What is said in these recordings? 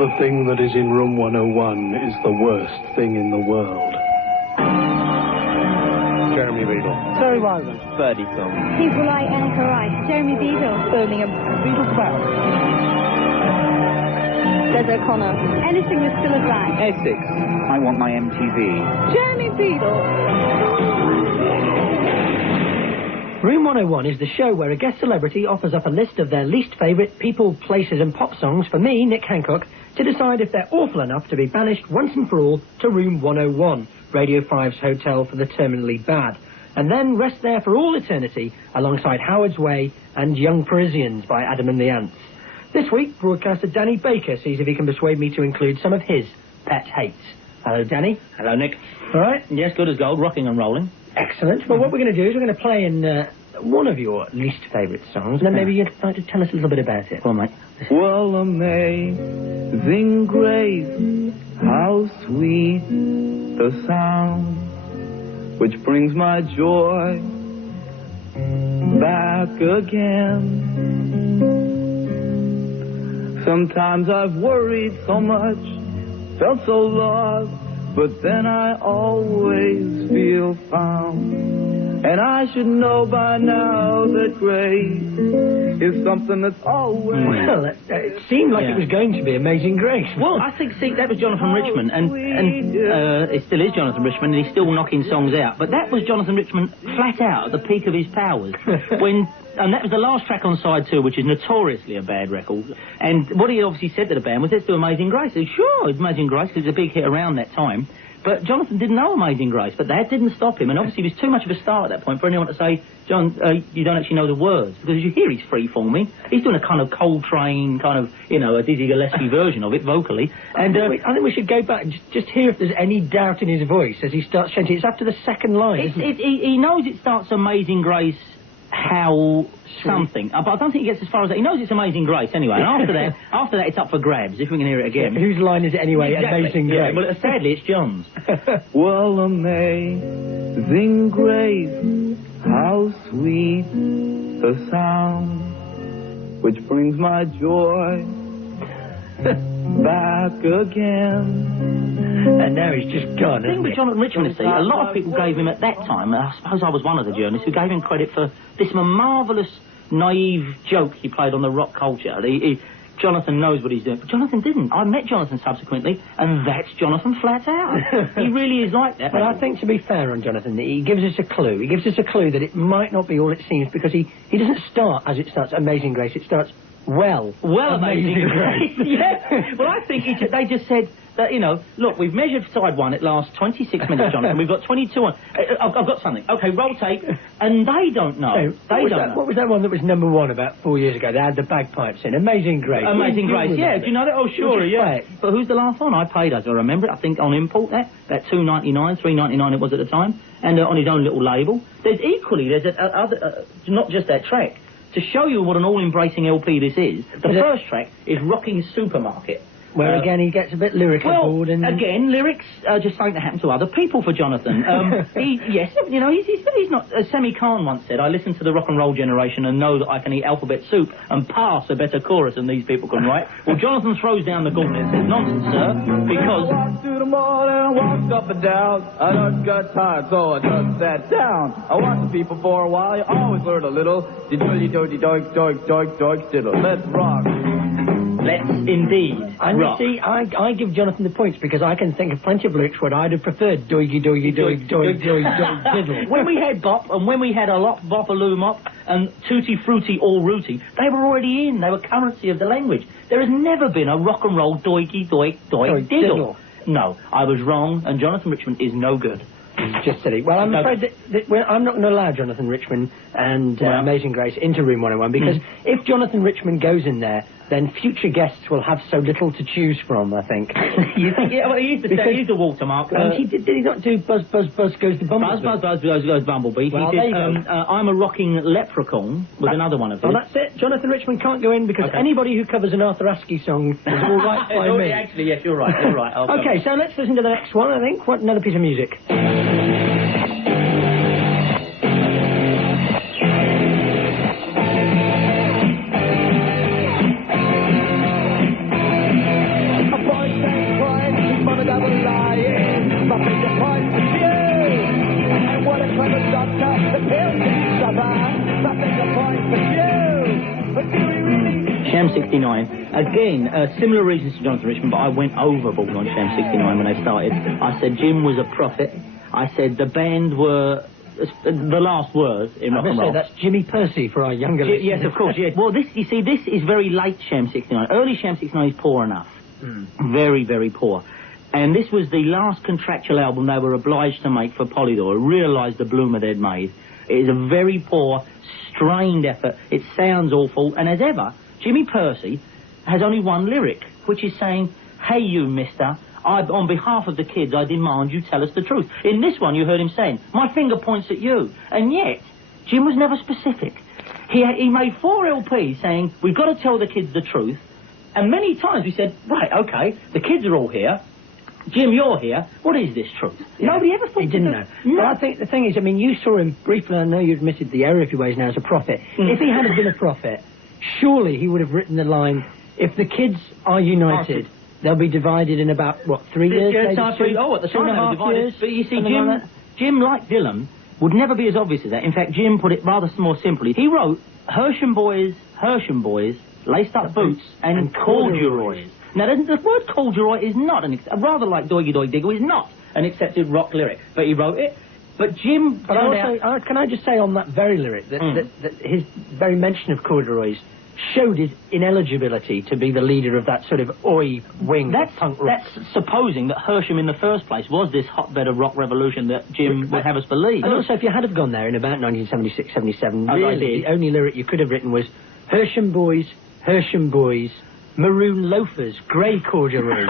The thing that is in room 101 is the worst thing in the world. Jeremy Beadle. Terry Wyman. Birdie song. People like Annika Wright. Jeremy Beadle. Birmingham. Beadle Sprout. Des O'Connor. Anything with Cilla Black. Essex. I want my MTV. Jeremy Beadle. Room 101 is the show where a guest celebrity offers up a list of their least favourite people, places and pop songs for me, Nick Hancock, to decide if they're awful enough to be banished once and for all to Room 101, Radio 5's hotel for the terminally bad, and then rest there for all eternity alongside Howard's Way and Young Parisians by Adam and the Ants. This week, broadcaster Danny Baker sees if he can persuade me to include some of his pet hates. Hello, Danny. Hello, Nick. All right. Yes, good as gold, rocking and rolling. Excellent. Well, what we're going to do is we're going to play in one of your least favourite songs, and then maybe you'd like to tell us a little bit about it. Go on, mate. Well, amazing grace, how sweet the sound which brings my joy back again. Sometimes I've worried so much, felt so lost, but then I always feel found. And I should know by now that grace is something that's always... Well, it seemed like it was going to be Amazing Grace. Well, I think, see, that was Jonathan Richman, and it still is Jonathan Richman, and he's still knocking songs out. But that was Jonathan Richman flat out at the peak of his powers. And that was the last track on side 2, which is notoriously a bad record. And what he obviously said to the band was, let's do Amazing Grace. He said, sure, it's Amazing Grace, because it was a big hit around that time. But Jonathan didn't know Amazing Grace, but that didn't stop him. And obviously he was too much of a star at that point for anyone to say, John, you don't actually know the words. Because as you hear, he's free-forming. He's doing a kind of Coltrane, kind of, you know, a Dizzy Gillespie version of it, vocally. And I think we should go back and just hear if there's any doubt in his voice as he starts chanting. It's after the second line, isn't it? He knows it starts Amazing Grace, how something. But I don't think he gets as far as that. He knows it's Amazing Grace anyway. And after that, it's up for grabs, if we can hear it again. Whose line is it anyway? Exactly. Amazing Grace. Yeah, well, sadly, it's John's. Well, amazing grace, how sweet the sound which brings my joy back again. And now he's just gone. The thing with Jonathan Richman, see, a lot of people gave him at that time, I suppose I was one of the journalists, who gave him credit for this marvellous, naive joke he played on the rock culture. Jonathan knows what he's doing, but Jonathan didn't. I met Jonathan subsequently, and that's Jonathan flat out. He really is like that. But I think, to be fair on Jonathan, he gives us a clue. He gives us a clue that it might not be all it seems, because he doesn't start as it starts, Amazing Grace. It starts, well Amazing Grace. Yeah. Well, I think they just said that, you know, look, we've measured side 1, it lasts 26 minutes, Jonathan. We've got 22 on. I've got something. Okay, roll tape. And they don't know. What was that one that was number 1 about 4 years ago? They had the bagpipes in. Amazing Grace. Amazing Grace, yeah. Do you know that? Oh, sure, yeah. But who's the last one? I paid, as I remember it, I think on import that $2.99, $3.99 it was at the time, and on his own little label. There's other, not just that track. To show you what an all-embracing LP this is, the first track is Rocking Supermarket. Where, again, he gets a bit lyrical. Well, again, lyrics are just something that happen to other people for Jonathan. Yes, you know, he's not... As Sammy Kahn once said, I listen to the rock and roll generation and know that I can eat alphabet soup and pass a better chorus than these people can write. Well, Jonathan throws down the gauntlet and says, nonsense, sir, because... I walked through the mall and I walked up and down. I just got tired, so I just sat down. I watched people for a while, you always learn a little. Diddle. Let's rock. Let's indeed rock. See, I give Jonathan the points because I can think of plenty of lyrics where I'd have preferred doigy diddle. When we had bop, and when we had a lop, bop, a loo, mop, and tutti frutti, all rooty, they were already in. They were currency of the language. There has never been a rock and roll doigy diddle. No, I was wrong, and Jonathan Richman is no good. Just silly. Well, I'm afraid that I'm not going to allow Jonathan Richman and Amazing Grace into Room 101 because if Jonathan Richman goes in there, then future guests will have so little to choose from, I think. You think? Yeah, well, he used to say he's the watermark. Did he not do Buzz, Buzz, Buzz Goes the Bumblebee? Buzz, Buzz, Buzz Goes Bumblebee. Well, he did I'm a Rocking Leprechaun with another one of his. Well, that's it. Jonathan Richman can't go in because anybody who covers an Arthur Askey song is all right by me. Actually, yes, you're right. You're right. Okay, so let's listen to the next one, I think. What another piece of music. Sham 69. Again, similar reasons to Jonathan Richman, but I went overboard on Sham 69 when they started. I said Jim was a prophet. I said the band were the last words in rock and roll. That's Jimmy Percy for our younger listeners. Yes, of course, yes. Well, this is very late Sham 69. Early Sham 69 is poor enough. Very, very poor. And this was the last contractual album they were obliged to make for Polydor. Realised the bloomer they'd made. It is a very poor, strained effort. It sounds awful. And as ever, Jimmy Percy has only one lyric, which is saying, "Hey, you mister, on behalf of the kids, I demand you tell us the truth." In this one, you heard him saying, "My finger points at you." And yet, Jim was never specific. He made 4 LPs saying, "We've got to tell the kids the truth." And many times we said, "Right, okay, the kids are all here. Jim, you're here. What is this truth?" Yeah. Nobody ever thought he didn't know. No. But I think the thing is, I mean, you saw him briefly. I know you admitted the error, if you ways now, as a prophet. If he had been a prophet, surely he would have written the line, "If the kids are united, they'll be divided in about, 3 years? Yeah, maybe at the time they were divided. years, But you see, something like that. Jim, like Dylan, would never be as obvious as that. In fact, Jim put it rather more simply. He wrote Hersham boys, laced up boots, and corduroys. Now, the word corduroy is not rather like Doigy Doig Diggle is not an accepted rock lyric. But he wrote it. But Jim... But also, can I just say on that very lyric that his very mention of corduroys showed his ineligibility to be the leader of that sort of oi wing of punk rock. That's supposing that Hersham in the first place was this hotbed of rock revolution that Jim would have us believe. And also, if you had have gone there in about 1976, 77, As I really, did. the only lyric you could have written was Hersham boys, maroon loafers, grey corduroys.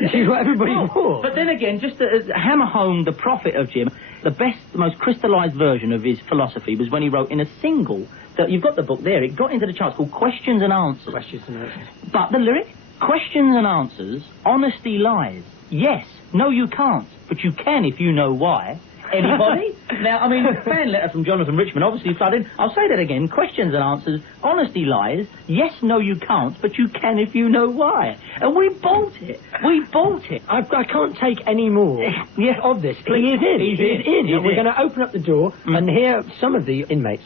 Which is what everybody wore. But then again, just to hammer home the prophet of Jim, the best, the most crystallised version of his philosophy was when he wrote in a single, that you've got the book there, it got into the charts, called Questions and Answers. Questions and Answers. But the lyric, questions and answers, honesty lies. Yes, no you can't, but you can if you know why. Anybody? Now, I mean, fan letter from Jonathan Richman, obviously flooded. I'll say that again. Questions and answers, honesty lies. Yes, no, you can't, but you can if you know why. And we bought it. We bought it. I can't take any more of this. Please. He is in. He's in. in. We're going to open up the door and hear some of the inmates.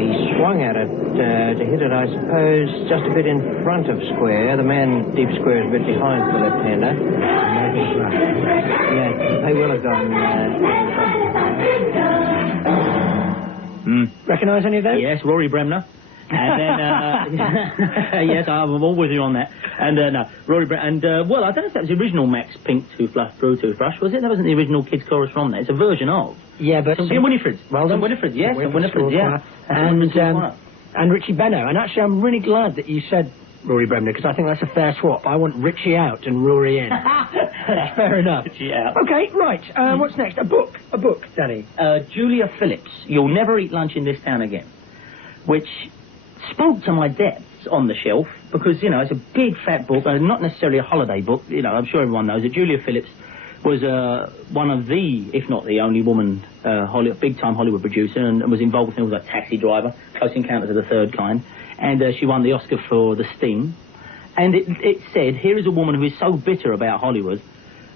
He swung at it to hit it, I suppose, just a bit in front of square. The man deep square is a bit behind the left-hander. Yeah, they will have gone. Recognise any of those? Yes, Rory Bremner. And then, yes, I'm all with you on that. And, no, Rory Bremner. And, well, I don't know if that was the original Max Pink Brew Toothbrush, was it? That wasn't the original kids' chorus from that. It's a version of. Yeah, but... Jim Winifred. Well done. Winifred, yes. Winifred, yeah. And Richie Benno. And actually, I'm really glad that you said Rory Bremner, because I think that's a fair swap. I want Richie out and Rory in. That's fair enough. Richie out. Okay, right. What's next? A book, Danny. Julia Phillips, You'll Never Eat Lunch in This Town Again, which spoke to my depths on the shelf, because, you know, it's a big, fat book, not necessarily a holiday book. You know, I'm sure everyone knows that Julia Phillips was one of the, if not the only woman, big-time Hollywood producer, and was involved in things like Taxi Driver, Close Encounters of the Third Kind, and she won the Oscar for The Sting. And it said, here is a woman who is so bitter about Hollywood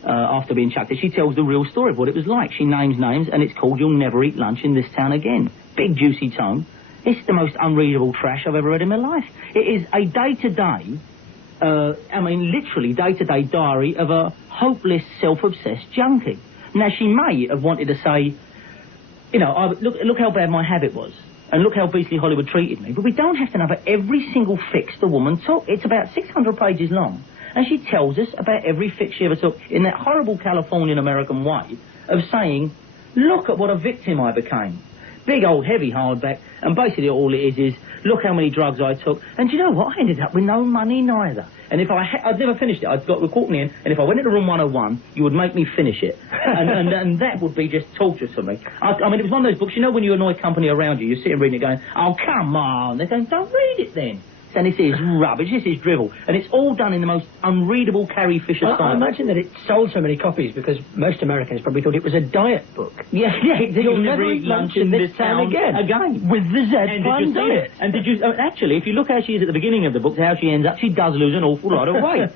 after being chucked that she tells the real story of what it was like. She names names, and it's called You'll Never Eat Lunch in This Town Again. Big, juicy tone. It's the most unreadable trash I've ever read in my life. It is a day-to-day, literally day-to-day diary of a hopeless, self-obsessed junkie. Now, she may have wanted to say, you know, look how bad my habit was, and look how beastly Hollywood treated me, but we don't have to know about every single fix the woman took. It's about 600 pages long, and she tells us about every fix she ever took in that horrible Californian-American way of saying, look at what a victim I became. Big old heavy hardback, and basically all it is look how many drugs I took, and do you know what? I ended up with no money neither. And if I'd never finished it, I'd got caught me in, and if I went into room 101, you would make me finish it. and that would be just torture for me. I mean, it was one of those books, you know, when you annoy company around you, you're sitting reading it going, oh, come on. They're going, don't read it then. And this is rubbish, this is drivel. And it's all done in the most unreadable Carrie Fisher style. I imagine that it sold so many copies because most Americans probably thought it was a diet book. Yeah. You'll never eat lunch in this town again. With the Z-Plan diet. And did you... actually, if you look how she is at the beginning of the book, how she ends up, she does lose an awful lot of weight.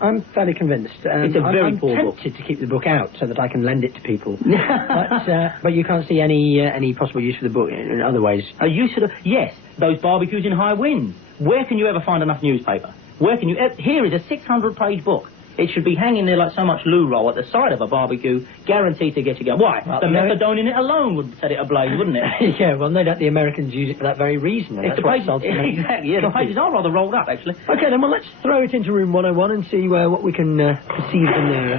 I'm fairly convinced. It's a very poor book. I'm tempted to keep the book out so that I can lend it to people. But you can't see any possible use for the book in other ways. A use for the... Yes. those barbecues in high winds. Where can you ever find enough newspaper? Where can you... Here is a 600-page book. It should be hanging there like so much loo roll at the side of a barbecue, guaranteed to get you going. Why? Well, the methadone in it alone would set it ablaze, wouldn't it? Yeah, well, no doubt the Americans use it for that very reason. It's the pages, exactly, yeah, the pages are rather rolled up, actually. Okay, then, well, let's throw it into room 101 and see what we can perceive in there.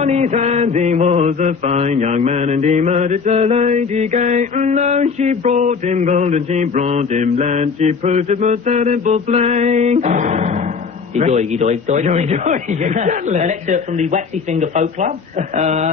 Bonnie Sandy was a fine young man, and he murdered a lady gay. And though she brought him gold and she brought him land, she proved it was terrible play. Exactly. An excerpt from the Waxy Finger Folk Club.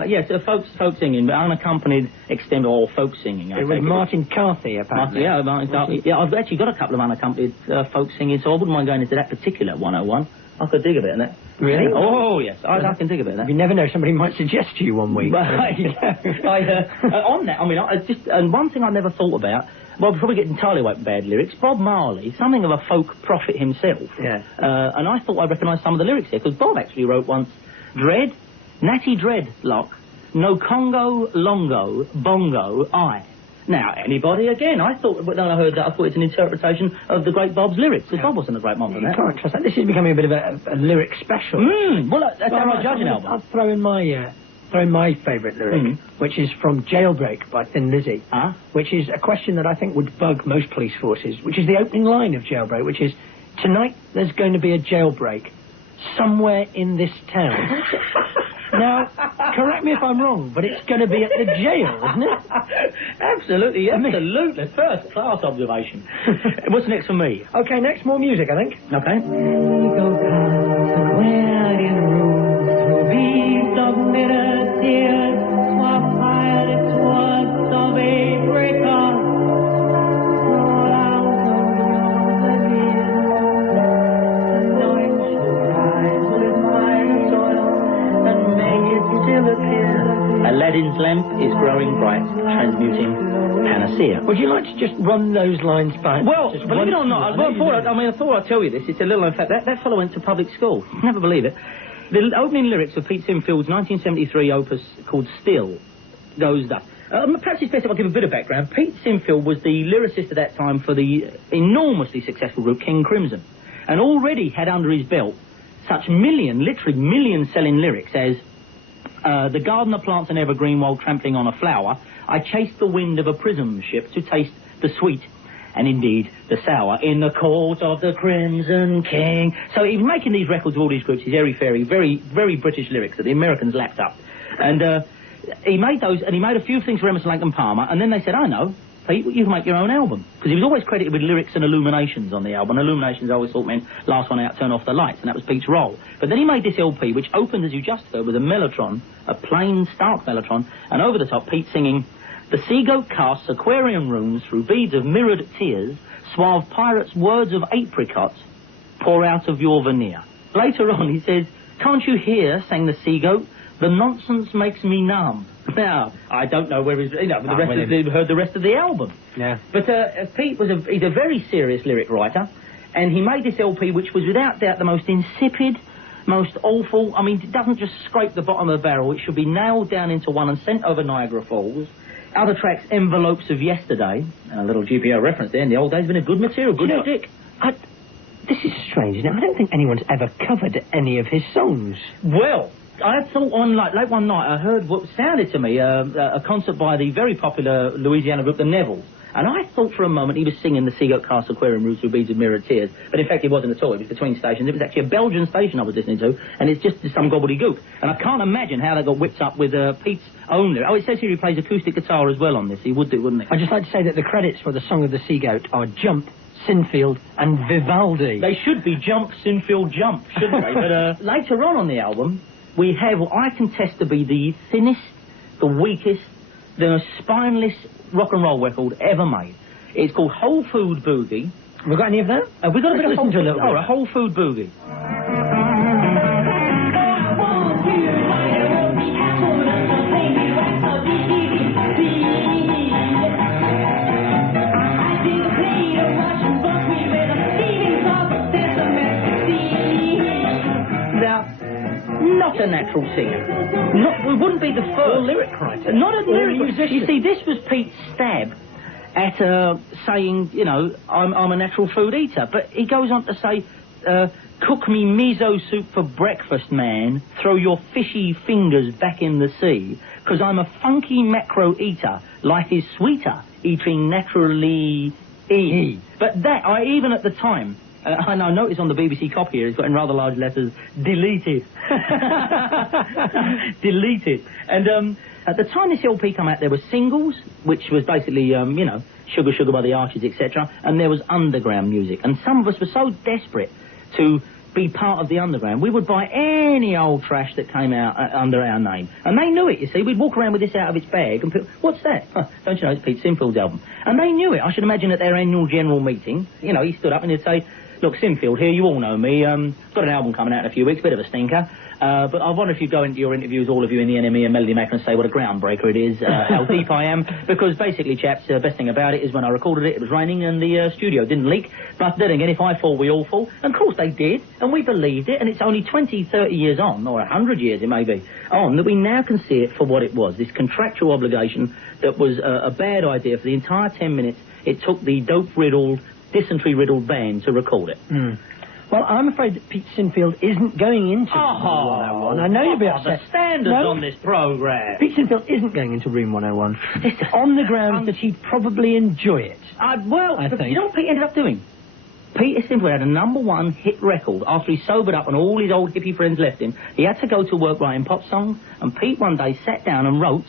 Yes, folk singing, but unaccompanied extended or folk singing. It was Martin Carthy, apparently. Martin Carthy. Yeah, I've actually got a couple of unaccompanied folk singing, so I wouldn't mind going into that particular 101. I could dig a bit in that. Really? Oh, yes. I can dig a bit in that. You never know, somebody might suggest to you one week. On that, I mean, and one thing I never thought about, well, before we get entirely away from bad lyrics, Bob Marley, something of a folk prophet himself. Yeah. And I thought I recognised some of the lyrics here, because Bob actually wrote once, Dread, Natty Dreadlock, no Congo, Longo, Bongo, I. Now, anybody again? I thought, when I heard that, I thought it's an interpretation of the great Bob's lyrics, because Bob wasn't a great man for that. You can't trust that. This is becoming a bit of a lyric special. Well, that's how I judge an album. I'll throw in my favourite lyric, which is from Jailbreak by Thin Lizzy, which is a question that I think would bug most police forces, which is the opening line of Jailbreak, which is, tonight there's going to be a jailbreak somewhere in this town. Now, correct me if I'm wrong, but it's going to be at the jail, isn't it? Absolutely, absolutely. First-class observation. What's next for me? Okay, next, more music, I think. Okay. Aladdin's lamp is growing bright, transmuting panacea. Would you like to just run those lines back? Well, believe it or not, I thought I'd tell you this. It's a little, in fact, that fellow went to public school. Never believe it. The opening lyrics of Pete Sinfield's 1973 opus called Still goes thus. Perhaps it's best if I give a bit of background. Pete Sinfield was the lyricist at that time for the enormously successful group King Crimson, and already had under his belt such literally million-selling lyrics as the gardener plants an evergreen while trampling on a flower. I chased the wind of a prism ship to taste the sweet and indeed the sour in the court of the Crimson King. So he was making these records of all these groups, these airy-fairy, very, very British lyrics that the Americans lapped up. And he made those, and he made a few things for Emerson, Lake and Palmer, and then they said, I know, Pete, you can make your own album. Because he was always credited with lyrics and illuminations on the album. Illuminations I always thought meant last one out, turn off the lights, and that was Pete's role. But then he made this LP, which opened, as you just heard, with a mellotron, a plain, stark mellotron, and over the top, Pete singing, the sea-goat casts aquarium runes through beads of mirrored tears, suave pirates' words of apricots pour out of your veneer. Later on, he says, can't you hear, sang the sea-goat, the nonsense makes me numb. Now, I don't know where he's, heard the rest of the album. Yeah. But Pete he's a very serious lyric writer, and he made this LP, which was without doubt the most insipid, most awful. I mean, it doesn't just scrape the bottom of the barrel. It should be nailed down into one and sent over Niagara Falls. Other tracks, Envelopes of Yesterday, a little GPO reference there. In the old days, been a good material, good stick. This is strange, isn't it? I don't think anyone's ever covered any of his songs. Well, I thought late one night I heard what sounded to me a concert by the very popular Louisiana group, the Nevilles. And I thought for a moment he was singing the Sea-Goat Cast Aquarium Rules Through Beads of Mirrored Tears. But in fact it wasn't at all. It was between stations. It was actually a Belgian station I was listening to. And it's just some gobbledygook. And I can't imagine how that got whipped up with Pete's own lyric. Oh, it says here he plays acoustic guitar as well on this. He would do, wouldn't he? I'd just like to say that the credits for the Song of the Sea-Goat are Jump, Sinfield and Vivaldi. They should be Jump, Sinfield, Jump, shouldn't they? But later on the album, we have what I contest to be the thinnest, the weakest, the most spineless rock and roll record ever made. It's called Whole Food Boogie. Have we got any of that? Have we got a bit of listen to a little bit. A Whole Food Boogie. Not a natural singer. We wouldn't be the first. Or lyric writer. Not a lyric musician. You see, this was Pete's stab at saying, you know, I'm a natural food eater. But he goes on to say, cook me miso soup for breakfast, man. Throw your fishy fingers back in the sea. 'Cause I'm a funky macro eater. Life is sweeter, eating naturally. But that, even at the time, I know, notice on the BBC copy here, it's got in rather large letters, deleted. Deleted. And at the time this LP came out, there were singles, which was basically, you know, Sugar Sugar by the Archers, etc. And there was underground music. And some of us were so desperate to be part of the underground, we would buy any old trash that came out under our name. And they knew it, you see. We'd walk around with this out of its bag and put, what's that? Don't you know, it's Pete Sinfield's album. And they knew it. I should imagine at their annual general meeting, you know, he stood up and he'd say, look, Sinfield here, you all know me. Got an album coming out in a few weeks, bit of a stinker. But I wonder if you go into your interviews, all of you in the NME and Melody Maker, and say what a groundbreaker it is, how deep I am. Because basically, chaps, the best thing about it is when I recorded it, it was raining and the studio didn't leak. But then again, if I fall, we all fall. And of course they did, and we believed it. And it's only 20, 30 years on, or 100 years it may be, on, that we now can see it for what it was. This contractual obligation that was a bad idea for the entire 10 minutes. It took the dope-riddled, dysentery-riddled band to record it. Well, I'm afraid that Pete Sinfield isn't going into Room 101. I know you'll be upset. The standards on this programme. Pete Sinfield isn't going into Room 101 on the grounds that he'd probably enjoy it. I think. You know what Pete ended up doing? Peter Sinfield had a #1 hit record after he sobered up and all his old hippie friends left him. He had to go to work writing pop songs, and Pete one day sat down and wrote,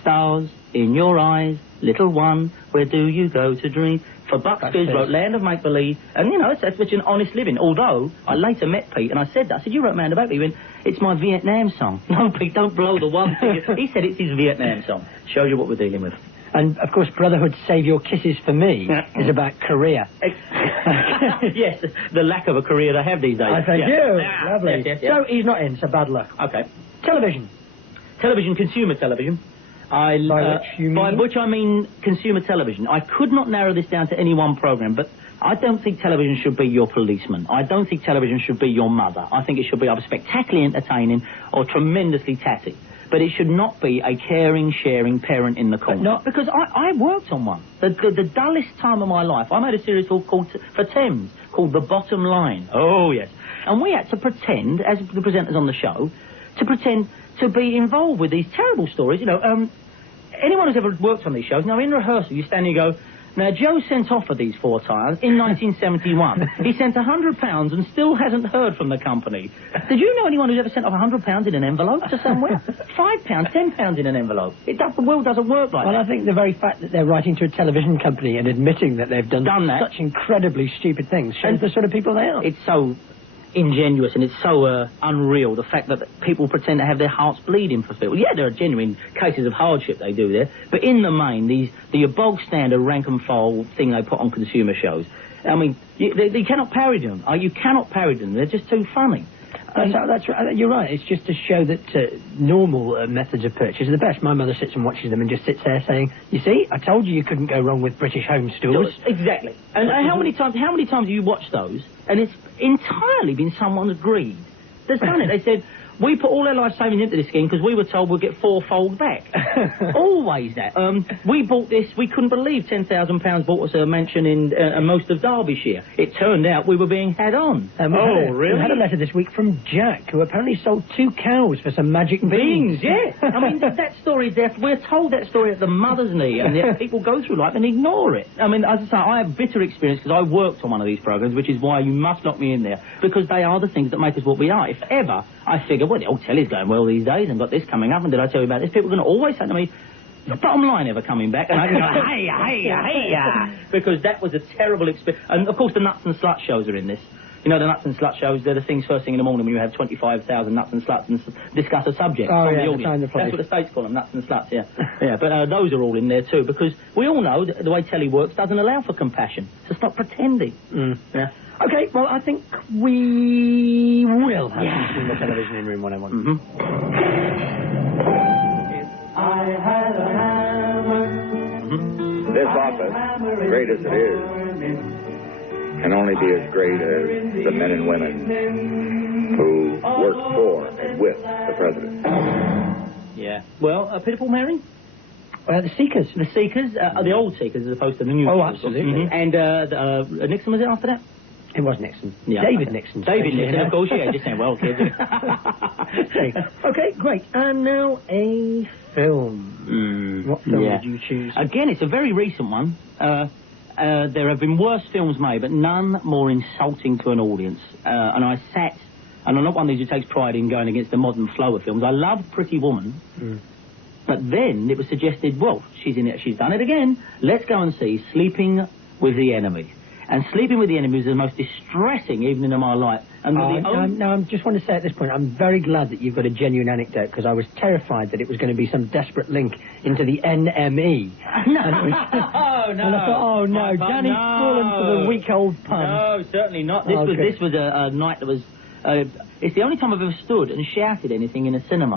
"Stars in your eyes, little one, where do you go to dream?" For Bucks Fizz wrote Land of Make Believe, and you know, that's an honest living. Although, I later met Pete and I said that. I said, you wrote Man About Me. He went, it's my Vietnam song. No, Pete, don't blow the one thing. He said it's his Vietnam song. Shows you what we're dealing with. And, of course, Brotherhood Save Your Kisses for Me is about Korea. Yes, the lack of a career they have these days. Thank you. Lovely. Yes. So, he's not in, so bad luck. Okay. Television. Television, consumer television. By which you mean? By which I mean consumer television. I could not narrow this down to any one programme, but I don't think television should be your policeman. I don't think television should be your mother. I think it should be either spectacularly entertaining or tremendously tatty. But it should not be a caring, sharing parent in the corner. Because I worked on one. The dullest time of my life. I made a series called for Thames called The Bottom Line. Oh, yes. And we had to pretend, as the presenters on the show, to be involved with these terrible stories. You know, anyone who's ever worked on these shows, now in rehearsal you stand and you go, now Joe sent off for these 4 tires in 1971. He sent £100 and still hasn't heard from the company. Did you know anyone who's ever sent off £100 in an envelope to somewhere? £5, £10 in an envelope. The world doesn't work like that. Well, I think the very fact that they're writing to a television company and admitting that they've done that. Such incredibly stupid things shows the sort of people they are. It's so ingenuous and it's so unreal, the fact that people pretend to have their hearts bleeding for people. Yeah, there are genuine cases of hardship they do there, but in the main, the bog standard rank and file thing they put on consumer shows, I mean, you cannot parody them. You cannot parody them. They're just too funny. That's right. You're right. It's just to show that normal methods of purchase are the best. My mother sits and watches them and just sits there saying, "You see, I told you couldn't go wrong with British home stores." Exactly. And how many times have you watched those? And it's entirely been someone's greed that's done it. They said, we put all our life savings into this scheme because we were told we'd get 4-fold back. Always that. We bought this, we couldn't believe £10,000 bought us a mansion in most of Derbyshire. It turned out we were being had on. Really? We had a letter this week from Jack, who apparently sold 2 cows for some magic beans. Yeah. I mean, that story's there. We're told that story at the mother's knee, and yet people go through life and ignore it. I mean, as I say, I have bitter experience because I worked on one of these programmes, which is why you must lock me in there, because they are the things that make us what we are. If ever I figure, well, the old telly's going well these days and got this coming up, and did I tell you about this? People are going to always say to me, the Bottom Line ever coming back? And I go, hey, because that was a terrible experience. And, of course, the Nuts and Sluts shows are in this. You know, the Nuts and Sluts shows, they're the things first thing in the morning when you have 25,000 nuts and sluts and discuss a subject. Oh, from yeah, the audience. That's what the States call them, nuts and sluts, yeah. Yeah, but those are all in there, too, because we all know that the way telly works doesn't allow for compassion. So stop pretending. Yeah. Okay, well, I think we will have consumer television in Room 101. I had a hammer. This office, great as it is, can only be as great as the men and women who work for and with the president. Yeah. Well, Peter Paul Mary? The Seekers. The Seekers, the old Seekers as opposed to the new. Oh, Seekers. absolutely. And Nixon was it after that? It was Nixon. Yeah. David Nixon. David Nixon, of course, yeah, just saying, well, kids. Okay, great. And now a film. What film would you choose? Again, it's a very recent one. There have been worse films made, but none more insulting to an audience. And I sat, and I'm not one of these who takes pride in going against the modern flow of films. I loved Pretty Woman, but then it was suggested, well, she's in it, she's done it again. Let's go and see Sleeping with the Enemy. And Sleeping with the Enemy is the most distressing evening of my life. And I just want to say at this point, I'm very glad that you've got a genuine anecdote, because I was terrified that it was going to be some desperate link into the NME. No, And I thought, oh no, Danny's fallen for the weak-old pun. No, certainly not. This was a night that was... it's the only time I've ever stood and shouted anything in a cinema.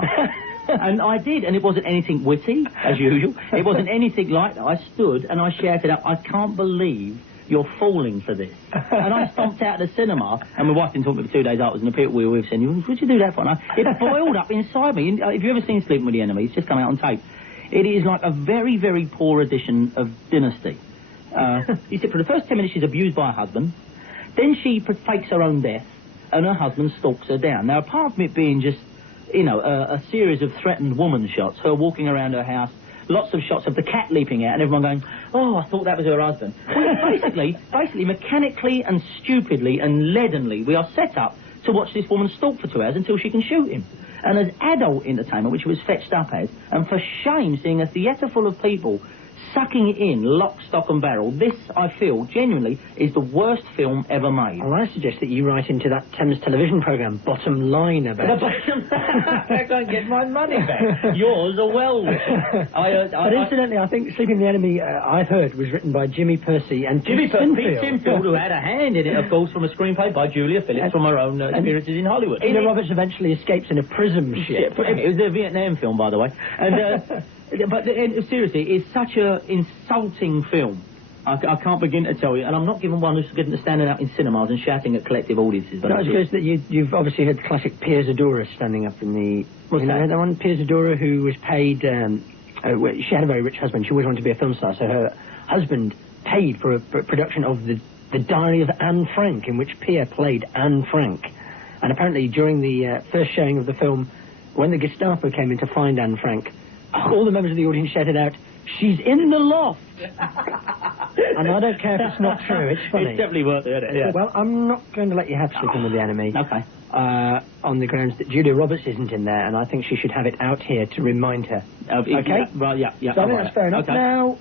And I did, and it wasn't anything witty, as usual. It wasn't anything like that. I stood and I shouted out, I can't believe you're falling for this. And I stomped out of the cinema, and my wife didn't talk to me for 2 days afterwards, and the people we were with said, what'd you do that for? And it boiled up inside me. If you've ever seen Sleeping with the Enemy, it's just come out on tape. It is like a very, very poor edition of Dynasty. You see, for the first 10 minutes, she's abused by her husband. Then she fakes her own death, and her husband stalks her down. Now, apart from it being just, a series of threatened woman shots, her walking around her house, lots of shots of the cat leaping out and everyone going, oh, I thought that was her husband. Well, basically, mechanically and stupidly and leadenly, we are set up to watch this woman stalk for 2 hours until she can shoot him. And as adult entertainment, which it was fetched up as, and for shame, seeing a theatre full of people sucking it in, lock, stock and barrel, this, I feel, genuinely, is the worst film ever made. Well, I suggest that you write into that Thames television programme, Bottom Line, about it. I can't get my money back. Yours are well written. But incidentally, I think Sleeping with the Enemy, I've heard, was written by Jimmy Percy and Pete Sinfield, who had a hand in it, of course, from a screenplay by Julia Phillips from her own experiences in Hollywood. Julia Roberts eventually escapes in a prism ship. It was a Vietnam film, by the way. And... But seriously, it's such an insulting film. I can't begin to tell you, and I'm not given one who's getting to standing up in cinemas and shouting at collective audiences. But no, it's because that you've obviously heard the classic Piers Adora standing up in the... What's that? The one, Piers Adora, who was paid... she had a very rich husband. She always wanted to be a film star, so her husband paid for a production of the Diary of Anne Frank, in which Pierre played Anne Frank. And apparently, during the first showing of the film, when the Gestapo came in to find Anne Frank, all the members of the audience shouted out, "She's in the loft!" And I don't care if it's not true, it's funny. It's definitely worth it, isn't it? Yeah. Well, I'm not going to let you have Sleeping with the Enemy. Okay. On the grounds that Julia Roberts isn't in there, and I think she should have it out here to remind her. Okay? Yeah, right, yeah. So I think that's fair enough. Okay. Now,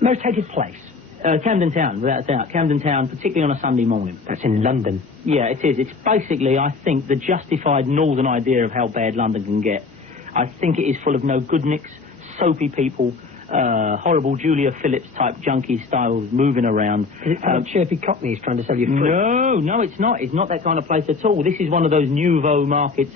most hated place? Camden Town, without a doubt. Camden Town, particularly on a Sunday morning. That's in London. Yeah, it is. It's basically, I think, the justified northern idea of how bad London can get. I think it is full of no good nicks, soapy people, horrible Julia Phillips type junkie styles moving around. Is it chirpy cockneys trying to sell you fruit? No, it's not. It's not that kind of place at all. This is one of those nouveau markets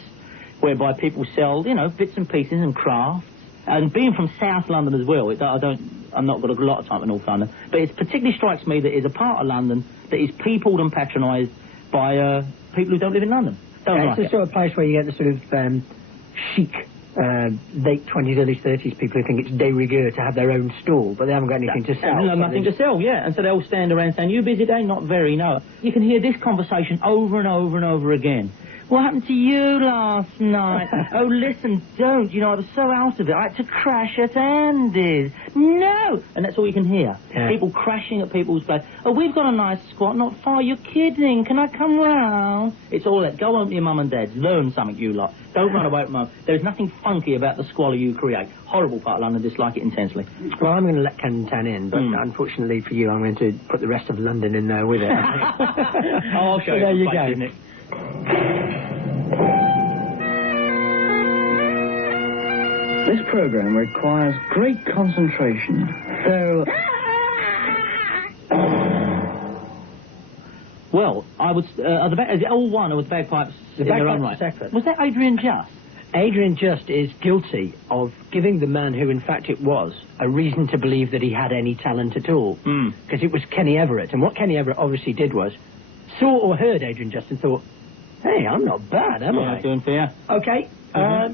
whereby people sell, bits and pieces and crafts. And being from South London as well, I'm not got a lot of time in North London, but it particularly strikes me that it's a part of London that is peopled and patronised by people who don't live in London. It's the sort of place where you get the sort of chic, late 20s, early 30s people who think it's de rigueur to have their own stall, but they haven't got anything to sell. No, nothing to sell, yeah. And so they all stand around saying, "You busy day?" Not very, no. You can hear this conversation over and over and over again. "What happened to you last night?" "Oh, listen, don't. I was so out of it. I had to crash at Andy's." "No!" And that's all you can hear. Yeah. People crashing at people's place. "Oh, we've got a nice squat not far. You're kidding. Can I come round?" It's all that. Go home to your mum and dad's. Learn something, you lot. Don't run away from home. There's nothing funky about the squalor you create. Horrible part of London. Dislike it intensely. Well, I'm going to let Camden Town in, but unfortunately for you, I'm going to put the rest of London in there with it. I'll show you. There you place, go. Isn't it? This program requires great concentration, so... Well, I would... is it all one or was the bagpipes in their own right? Separate. Was that Adrian Just? Adrian Just is guilty of giving the man who in fact it was a reason to believe that he had any talent at all. Because it was Kenny Everett. And what Kenny Everett obviously did was saw or heard Adrian Just and thought, Hey, I'm not bad, am I? Doing fair. Okay,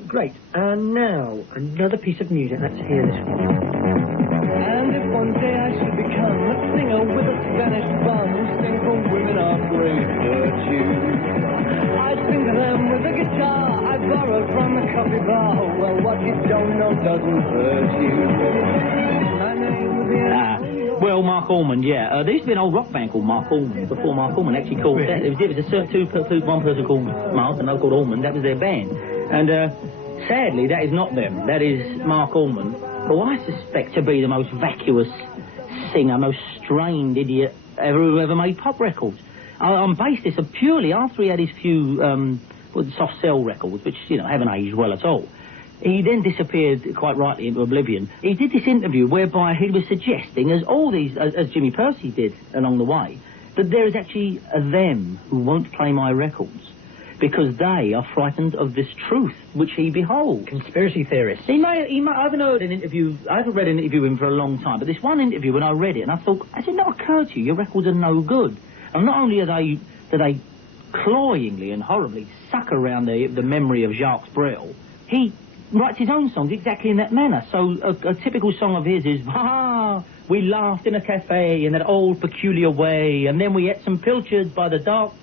great. And now, another piece of music. Let's hear this one. And if one day I should become a singer with a Spanish bum, sing for women of great virtue. I sing to them with a guitar I borrowed from the coffee bar. Well, what you don't know doesn't hurt you. My name will be... Well, Mark Allman, yeah. There used to be an old rock band called Mark Allman before Mark Allman actually called... It was one person called Mark and another called Allman. That was their band. And sadly, that is not them. That is Mark Allman, who I suspect to be the most vacuous singer, most strained idiot who ever made pop records. I based this purely after he had his few soft cell records, which, haven't aged well at all. He then disappeared quite rightly into oblivion. He did this interview whereby he was suggesting, as Jimmy Percy did along the way, that there is actually a them who won't play my records because they are frightened of this truth which he beholds. Conspiracy theorists. I haven't read an interview with him for a long time, but this one interview when I read it, and I thought, has it not occurred to you, your records are no good? And not only do they cloyingly and horribly suck around the memory of Jacques Brel, he writes his own songs exactly in that manner. So a typical song of his is, we laughed in a cafe in that old peculiar way, and then we ate some pilchards by the docks,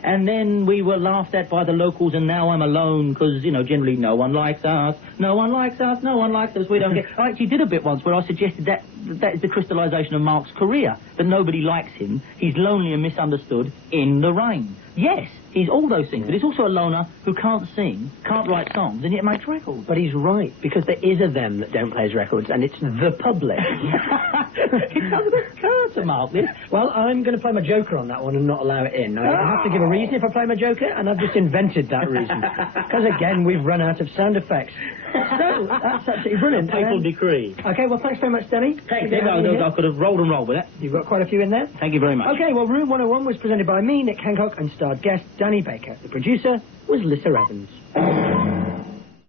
and then we were laughed at by the locals, and now I'm alone, because, generally no one likes us, no one likes us, no one likes us, we don't get... I actually did a bit once where I suggested that is the crystallisation of Mark's career, that nobody likes him, he's lonely and misunderstood in the rain. Yes, he's all those things, but he's also a loner who can't sing, can't write songs, and yet makes records. But he's right, because there is a them that don't play his records, and it's the public. It doesn't occur to Mark this. Well, I'm going to play my joker on that one and not allow it in. I have to give a reason if I play my joker, and I've just invented that reason. Because, again, we've run out of sound effects. So, that's absolutely brilliant. Papal decree. Okay, well, thanks very much, Danny. Thanks, I could have rolled and rolled with that. You've got quite a few in there. Thank you very much. Okay, well, Room 101 was presented by me, Nick Hancock, and starred guest Danny Baker. The producer was Lissa Evans.